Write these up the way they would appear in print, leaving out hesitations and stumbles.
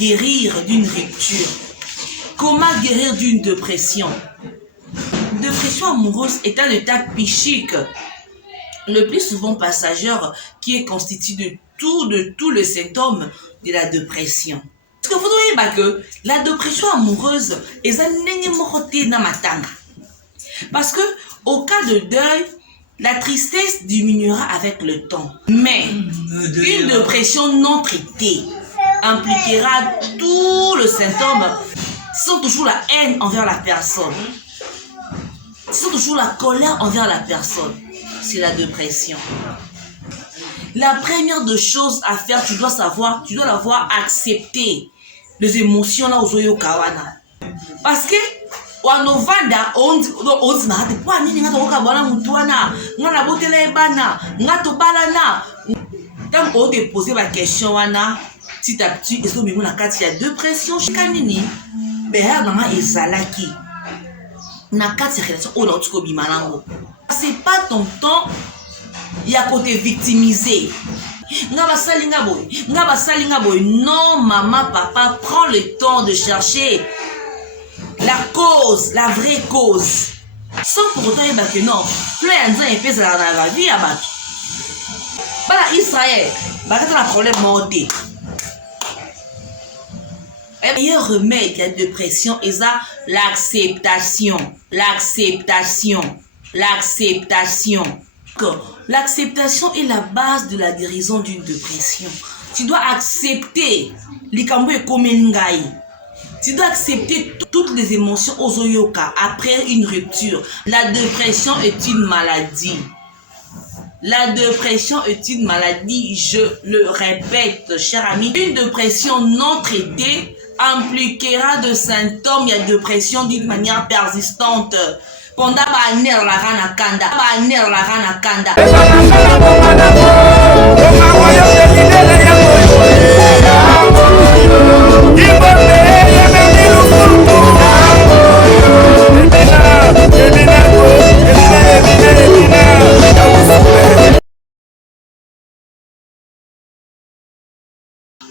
guérir d'une rupture? Comment guérir d'une dépression? Dépression amoureuse est un état psychique, le plus souvent passagère, qui est constitué de tous les symptômes de la dépression. Parce que vous voyez que la dépression amoureuse est un énorme matanga. Parce que au cas de deuil, la tristesse diminuera avec le temps. Mais une dépression non traitée impliquera tous les symptômes. Sont toujours la haine envers la personne. Sont toujours la colère envers la personne. C'est la dépression. La première des choses à faire, tu dois l'avoir accepté. Les émotions là aux kawana. Parce que wanovanda on na hati kwa nini ngata ukabana mutwana ngana botela ebana ngato balana. Tant on te poser la question wana petit à petit est-ce que na kati ya dépression kanini beha nanga ezalaki na kati ya relation on otiko bimanango. C'est pas ton temps ya côté victimisé. Nga basali nga boy. Non, maman, papa, prends le temps de chercher la cause, la vraie cause. Sans pour autant dire que non, plein de gens épaissent dans la vie à battre. Pas Israël, c'est un problème mortel. Le meilleur remède à la dépression est l'acceptation. L'acceptation est la base de la guérison d'une dépression. Tu dois accepter likambo et komengai. Tu dois accepter toutes les émotions ozoyoka après une rupture. La dépression est une maladie. La dépression est une maladie, je le répète, cher ami. Une dépression non traitée impliquera des symptômes de dépression d'une manière persistante. Pendant la rana kanda.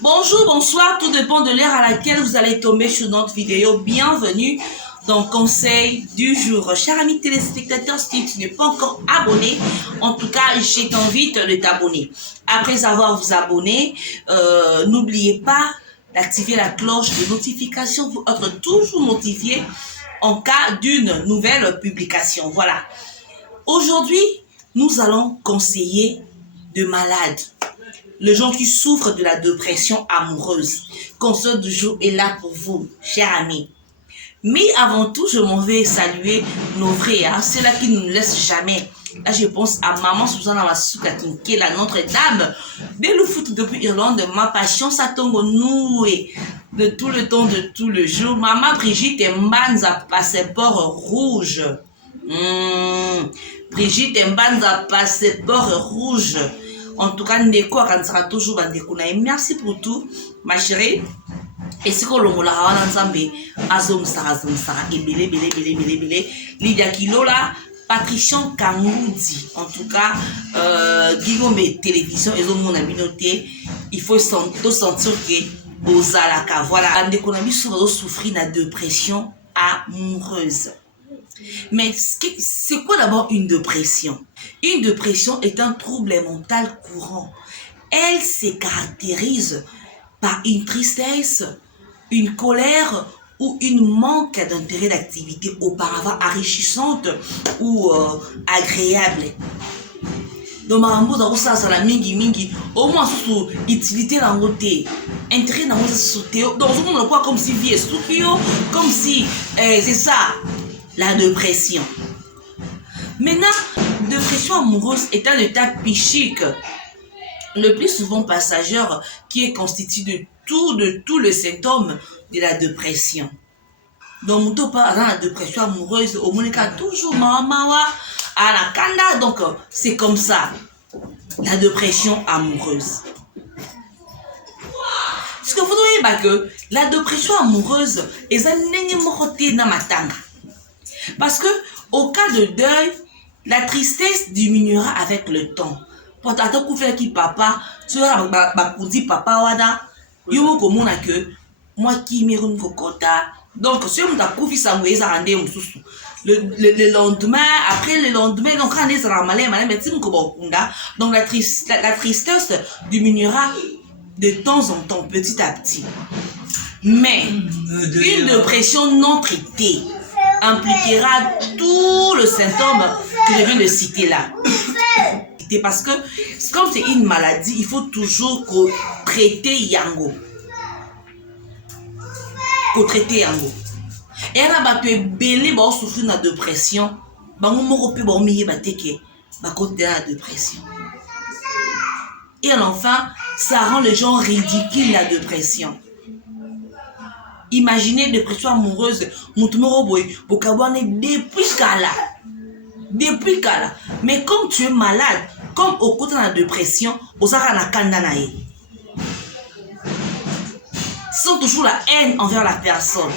Bonjour, bonsoir, tout dépend de l'heure à laquelle vous allez tomber sur notre vidéo. Bienvenue dans le conseil du jour. Chers amis téléspectateurs, si tu n'es pas encore abonné, en tout cas, je t'invite de t'abonner. Après avoir vous abonné, n'oubliez pas d'activer la cloche de notification pour être toujours notifié en cas d'une nouvelle publication. Voilà. Aujourd'hui, nous allons conseiller de malades. Les gens qui souffrent de la dépression amoureuse. Conseil du jour est là pour vous, chers amis. Mais avant tout, je m'en vais saluer nos vrais, ceux-là qui ne nous laissent jamais. Là, je pense à maman Susanna Masuka qui est la Notre-Dame. Dès le foot depuis Irlande, ma passion, ça tombe noué de tout le temps, de tout le jour. Maman Brigitte Mbanza, passeport rouge. Brigitte Mbanza, passeport rouge. En tout cas, Ndeko sera toujours Bandekuna. Merci pour tout, ma chérie. Et c'est que l'on a ensemble Azom Sara Ebele Lydia Kilola, Patrician Kangoudi. En tout cas, Guillaume télévision et mon ami noté, il faut sentir que Ozalaka. Voilà, Ndeko Nabi souffrir de dépression amoureuse. Mais c'est quoi d'abord une dépression? Une dépression est un trouble mental courant. Elle se caractérise par une tristesse, une colère ou une manque d'intérêt d'activité auparavant enrichissante ou agréable. Donc, ça mingi, au moins sous utilité dans côté, intérêt dans côté, donc on voit comme si vie est comme si c'est ça la dépression. Maintenant, dépression amoureuse est un état psychique, le plus souvent passagère, qui est constitué de tous les symptômes de la dépression. Donc, dans la dépression amoureuse, au moins toujours maman à la kanda, donc c'est comme ça, la dépression amoureuse. Parce que vous voyez que la dépression amoureuse est un énorme matanga. Parce que au cas de deuil, la tristesse diminuera avec le temps. Pour attendre qu'on fait qui papa, tu vas dit papa wada, yo komona que moi qui me rend kokota. Donc, si on a couvé ça, vous avez le lendemain, après le lendemain, donc quand on a malin, donc la tristesse diminuera de temps en temps, petit à petit. Mais une dépression non traitée impliquera tout le symptôme que je viens de citer là. Parce que comme c'est une maladie, il faut toujours traiter yango. Traiter yango. Et là, bah, tu es belé, bah, souffrir de la dépression. Bah, on m'a repris, bah, on m'a dit, bah, côté de la dépression. Et enfin, ça rend les gens ridicules, la dépression. Imaginez dépression amoureuse, depuis Kala. Mais comme tu es malade, comme au côté de la dépression, ils sont toujours la haine envers la personne.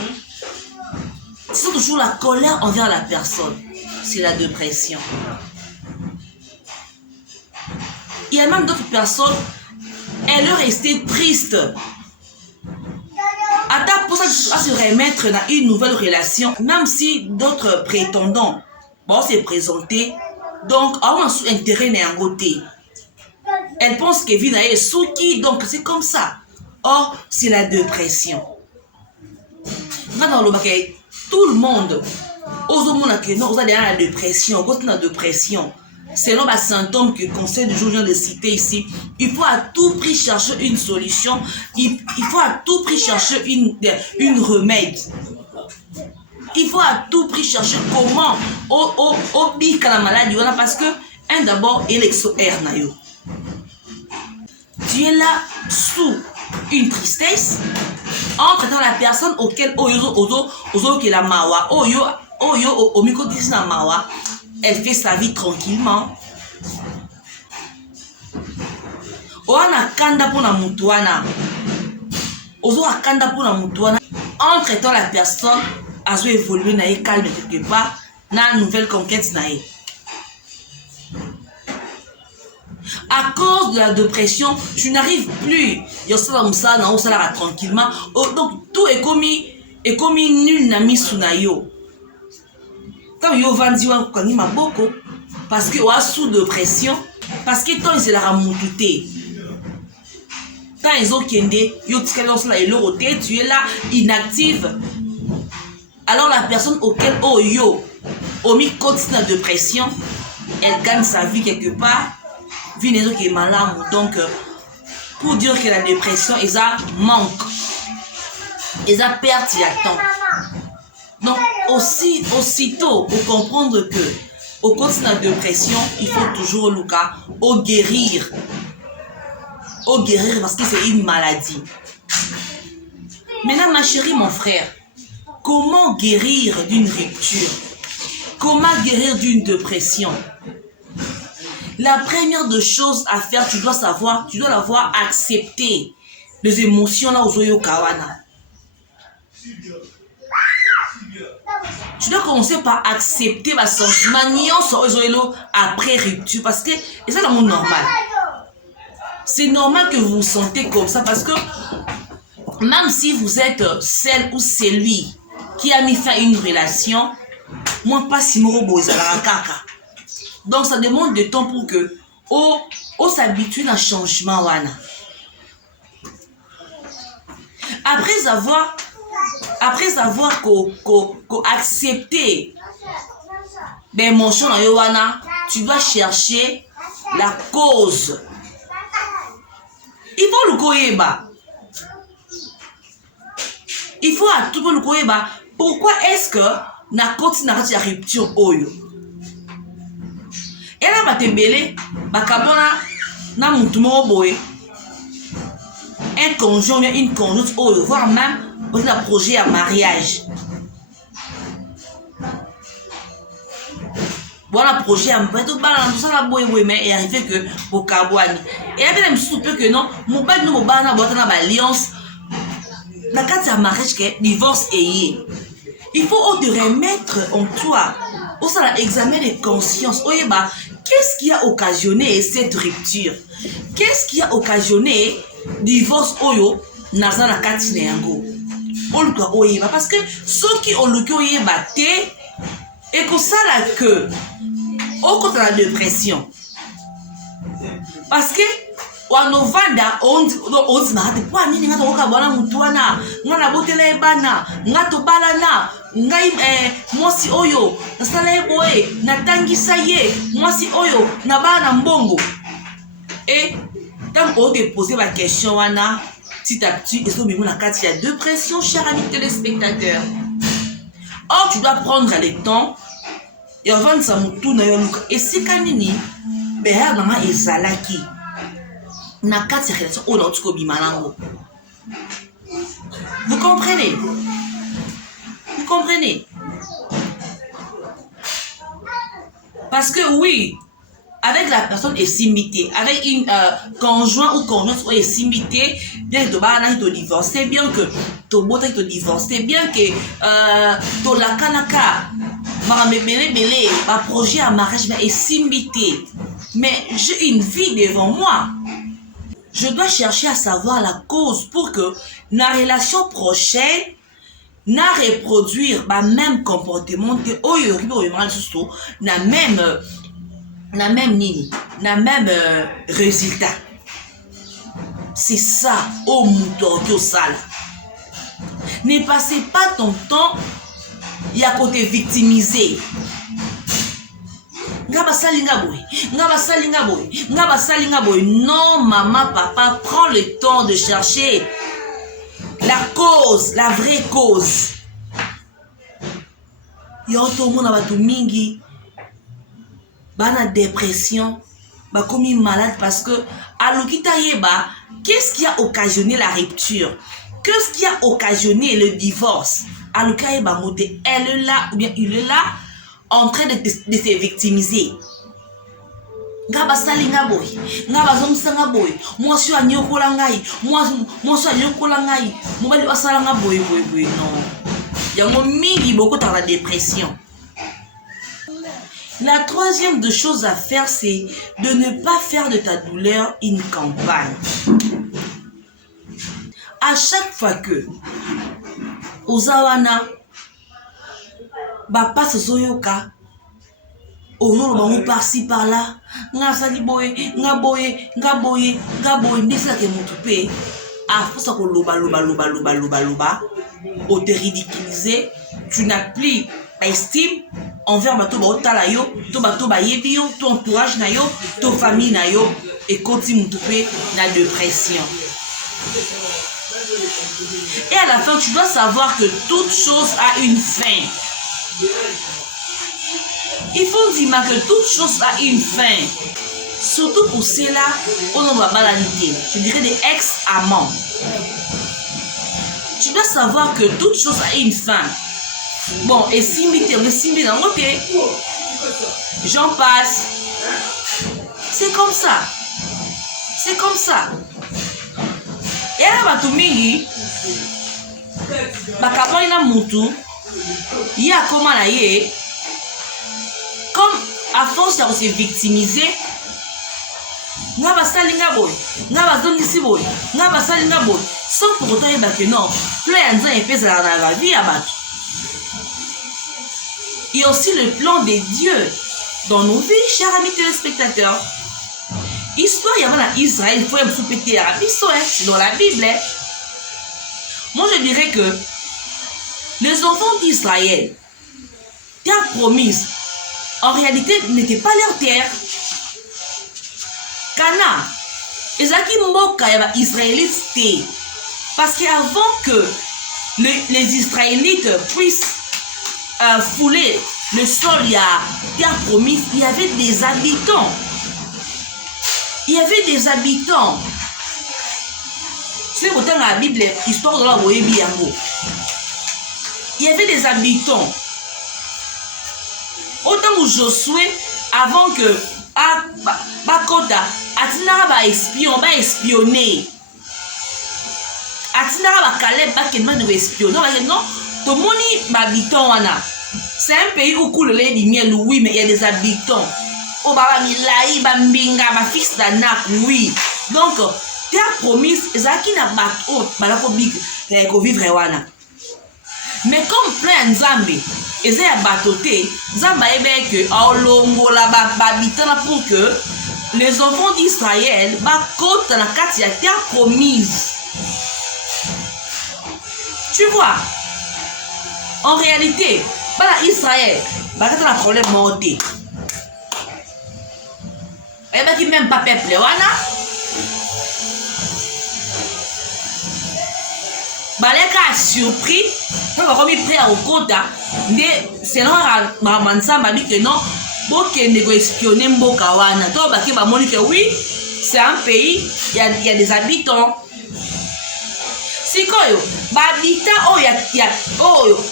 Ils sont toujours la colère envers la personne. C'est la dépression. Il y a même d'autres personnes, elles leur restaient tristes. Attends, pour ça, à se remettre dans une nouvelle relation, même si d'autres prétendants vont se présenter, donc, on a sous intérêt n'est un côté. Elle pense que Vina est souki, donc c'est comme ça. Or, c'est la dépression. Dans le baquet, tout le monde, on a la dépression, on a la dépression. Selon les symptômes que le conseil du jour vient de citer ici, il faut à tout prix chercher une solution, il faut à tout prix chercher une remède. Il faut à tout prix chercher comment au pique la maladie, parce que, d'abord, il est nayo. Tu es là sous une tristesse, en traitant la personne auquel qui la mawa, au micro la mawa, elle fait sa vie tranquillement. Oana kanda pona mutuana. Ozo akanda pona mutuana. En traitant la personne, à se évoluer na calme quelque part, na nouvelle conquête na. À cause de la dépression, tu n'arrives plus. Tranquillement. Donc tout est comme nul n'a mis sous nayo. Quand yo vandi wa kani maboko parce que wa sous dépression parce que tant c'est la ramouté. Quand ils ont kende yo tikalos là et tu es là inactive. Alors la personne auquel yo omi continue la dépression, elle gagne sa vie quelque part. Vie qui est malade, donc pour dire que la dépression ils a manque, ils a perte il y a temps. Donc aussitôt pour comprendre que au cours de la dépression il faut toujours le cas au guérir parce que c'est une maladie. Maintenant ma chérie, mon frère, comment guérir d'une rupture? Comment guérir d'une dépression? La première des choses à faire, tu dois l'avoir accepté. Les émotions là aux Oyo Kawana. Tu dois commencer par accepter ma sentiment après rupture parce que c'est ça le monde normal. C'est normal que vous vous sentez comme ça parce que même si vous êtes celle ou celui qui a mis fin à une relation, moi pas si morobo kaka. Donc ça demande de temps pour que on s'habitue à un changement wana. Après avoir accepté l'émotion dans Yowana, tu dois chercher la cause. Il faut le koyeba. Il faut à tout le koyeba. Pourquoi est-ce que na continue la rupture oyo? Et là, batembele, bakabona na mutumo boy. Un conjoint, une conjointe, voire même un projet à mariage. Voilà projet à mariage. Tout ça la boy mais est arrivé que au Kabouani. Et là, même si peu que non, mon père nous bana botana alliance. La carte à mariage que divorce est. Il faut te remettre en toi. Au ça l'examen de conscience. Oyeba, qu'est-ce qui a occasionné cette rupture? Qu'est-ce qui a occasionné divorce oyo nazana kati neyango? oluka oyeba parce que soki oluki oyeba te ekosala que okota na dépression parce que wanovanda onzima te po anini nga tokoka bwana mutu wana nga nabotela ye bana nga tobalana ngai mwasi oyo nasala ye boye natangisa ye mwasi oyo nabala na mbongo et ntango odepose baquestion wana petit à petit ezobima na kati ya dépression cher ami téléspectateur. Or tu dois prendre le temps ya ovandisa mutu na yo luka esika nini beya nanga ezalaki na kati ya relation oyo nauti kobima nango. Vous comprenez? Vous comprenez? Parce que oui, avec la personne essimité, avec une conjoint ou conjointe essimité, bien que tu divorces, c'est bien que tu te divorces, c'est bien que tu la kanaka, ma projet à mariage est essimité. Mais j'ai une vie devant moi. Je dois chercher à savoir la cause pour que la relation prochaine na reproduire le même comportement que na même résultat. C'est ça au mouton que ça. Ne passez pas ton temps à côté victimisé. Non, maman, papa, prends le temps de chercher la cause, la vraie cause. Il y a tout le monde qui mingi, bana dépression, ba komi malade parce que qu'est-ce qui a occasionné la rupture? Qu'est-ce qui a occasionné le divorce? Elle est là ou bien il est là en train de se victimiser. Ngaba salinga boy, ngaba zomsanga boy, moi je suis à nyokola ngai, moi je suis à nyokola ngai, mobali basalanga boy non. Yango mingi beaucoup dans la dépression. La troisième des choses à faire, c'est de ne pas faire de ta douleur une campagne. À chaque fois que Ozawana ba passe zoyoka ozolo bango par-ci par-là nga sali boye nga boye ndesila ke mutu pe afosa ko loba o te ridiculiser, tu n'as plus estime envers bato ba otala yo to bato ba yebi yo ton entourage na yo to famille na yo et continue mutu pe na dépression. Et à la fin, tu dois savoir que toute chose a une fin. Il faut dire que toute chose a une fin. Surtout pour ceux-là, on va banalité. Je dirais des ex-amants. Tu dois savoir que toute chose a une fin. Bon, et si ok. J'en passe. C'est comme ça. C'est comme ça. Et là, Batumingi, bakaponi na mutu, ya comment la ye, comme à force de se victimiser, nga basalinga boy, nga bazongisi boy, nga basalinga boy, sans pour autant yeba que non, plein de gens épais dans la vie à battre. Il y a aussi le plan de Dieu dans nos vies, chers amis téléspectateurs. Histoire, il y a Israël, il faut me soupeter à la dans la Bible. Moi, je dirais que les enfants d'Israël, terre promise, en réalité, n'était pas leur terre. Cana, Ezaki Mboka, il y avait Israélites. Parce qu'avant que les Israélites puissent fouler le sol, il y a terre promise, il y avait des habitants. Il y avait des habitants. C'est autant la Bible, histoire de la Boébi Yango. Il y avait des habitants. Autant où Josué, avant que Bakota, Atinara va espionner. Atinara va Caleb, Bakenman va espionner. Non, tout le monde est habitant. C'est un pays où coule le lait du miel, oui, mais il y a des habitants. Oh, bah, Milaï, Bambinga, ma fils d'Anak, oui. Donc, terre promise, Zaki n'a pas, oh, bah, la vivre, wana. Mais comme plein Nzambe, et c'est à batoté, Nzambe est que Aolongo la babitana pour que les enfants d'Israël côte la carte de la terre promise. Tu vois, en réalité, Israël, il y a un problème morté. Et bien, même pas peuple, voilà. Baleka surpris, quand on a mis prêt au quota, c'est là Mansa m'a dit que non, bon qu'il ne espionner Mbokawana. Donc, il m'a dit que oui, c'est un pays, il y a des habitants. Si quoi yo, babita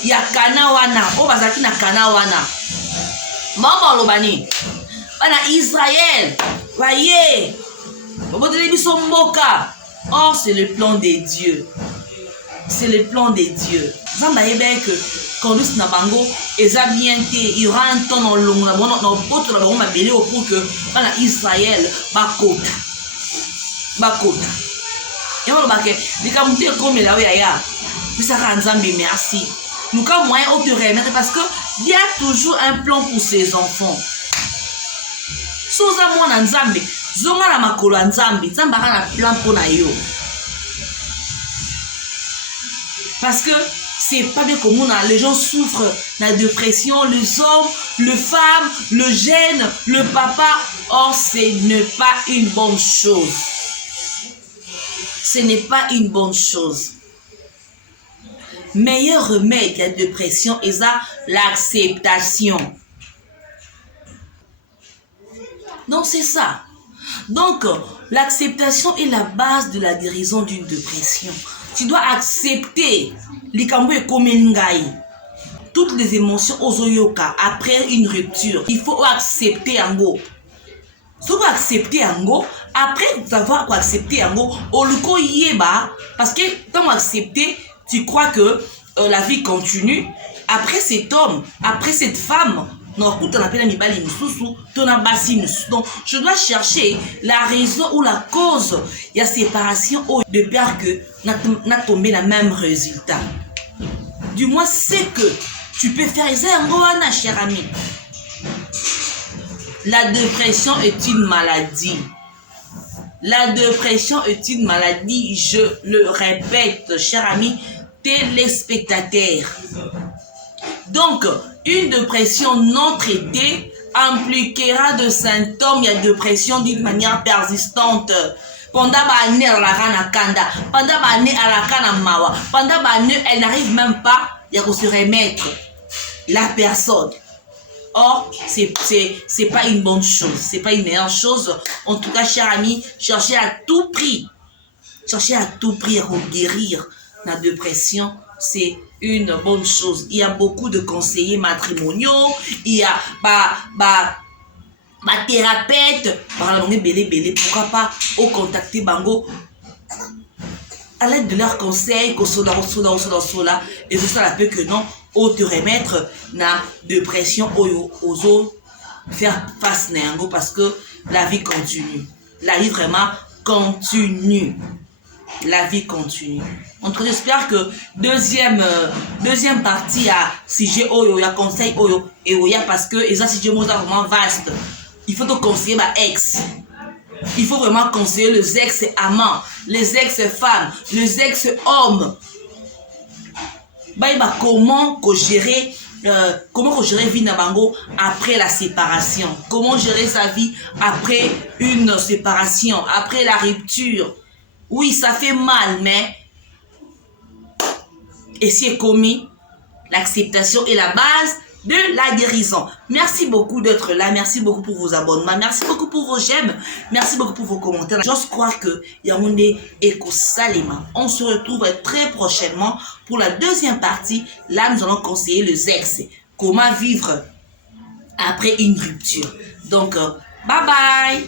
ya Kanawana, bazaki na Kanawana. Maman lobani, bana Israël, voyez, oh, c'est le plan des dieux. C'est le plan des dieux. Zamba ebe que quand nous na bango eza bien té, il y aura un temps dans long na dans poto la bango mabele pour que bana Israël bakota. Et on va dire que comme là ya ça Nzambe merci. Nous comme moyen au te remettre parce que il y a toujours un plan pour ses enfants. Soza mwana Nzambe, zonga na makolo Nzambe, Nzambe a plan pour na yo. Parce que c'est pas bien comme les gens souffrent de la dépression, les hommes, les femmes, le jeune, le papa. Or, ce n'est pas une bonne chose. Ce n'est pas une bonne chose. Meilleur remède à la dépression est l'acceptation. Donc, c'est ça. Donc, l'acceptation est la base de la guérison d'une dépression. Tu dois accepter toutes les émotions ozoyoka après une rupture. Il faut accepter Ango. Si tu accepter Ango, après avoir accepté Ango, oluko yeba, parce que quand tu accepter, tu crois que la vie continue. Après cet homme, après cette femme, donc je dois chercher la raison ou la cause. Il y a séparation de peur que n'a tombé le même résultat. Du moins, c'est que tu peux faire ça, cher ami. La dépression est une maladie. La dépression est une maladie, je le répète, cher ami, téléspectateur. Donc, une dépression non traitée impliquera de symptômes de dépression d'une manière persistante. Pendant l'année à la Kanda, pendant l'année à la Kanamawa, pendant l'année, elle n'arrive même pas à se remettre la personne. Or, c'est pas une bonne chose, c'est pas une meilleure chose. En tout cas, cher ami, cherchez à tout prix à guérir la dépression. C'est une bonne chose. Il y a beaucoup de conseillers matrimoniaux, il y a thérapeute, pourquoi pas au contacter Bango à l'aide de leurs conseils, et tout ça la peut que non, au te remettre na dépression, aux autres faire face n'ango parce que la vie continue. La vie vraiment continue. La vie continue. En tout cas, j'espère que deuxième partie à sujet oyo, il y a conseil oyo et oya parce que les sujet vraiment vaste. Il faut te conseiller ma ex. Il faut vraiment conseiller les ex-amants, les ex-femmes, les ex-hommes. Comment gérer vie Nabango après la séparation? Comment gérer sa vie après une séparation, après la rupture? Oui, ça fait mal, mais et c'est commis, l'acceptation est la base de la guérison. Merci beaucoup d'être là, merci beaucoup pour vos abonnements, merci beaucoup pour vos j'aime, merci beaucoup pour vos commentaires. J'ose croire que Yaoundé Eko Salima. On se retrouve très prochainement pour la deuxième partie. Là, nous allons conseiller les ex. Comment vivre après une rupture. Donc, bye bye.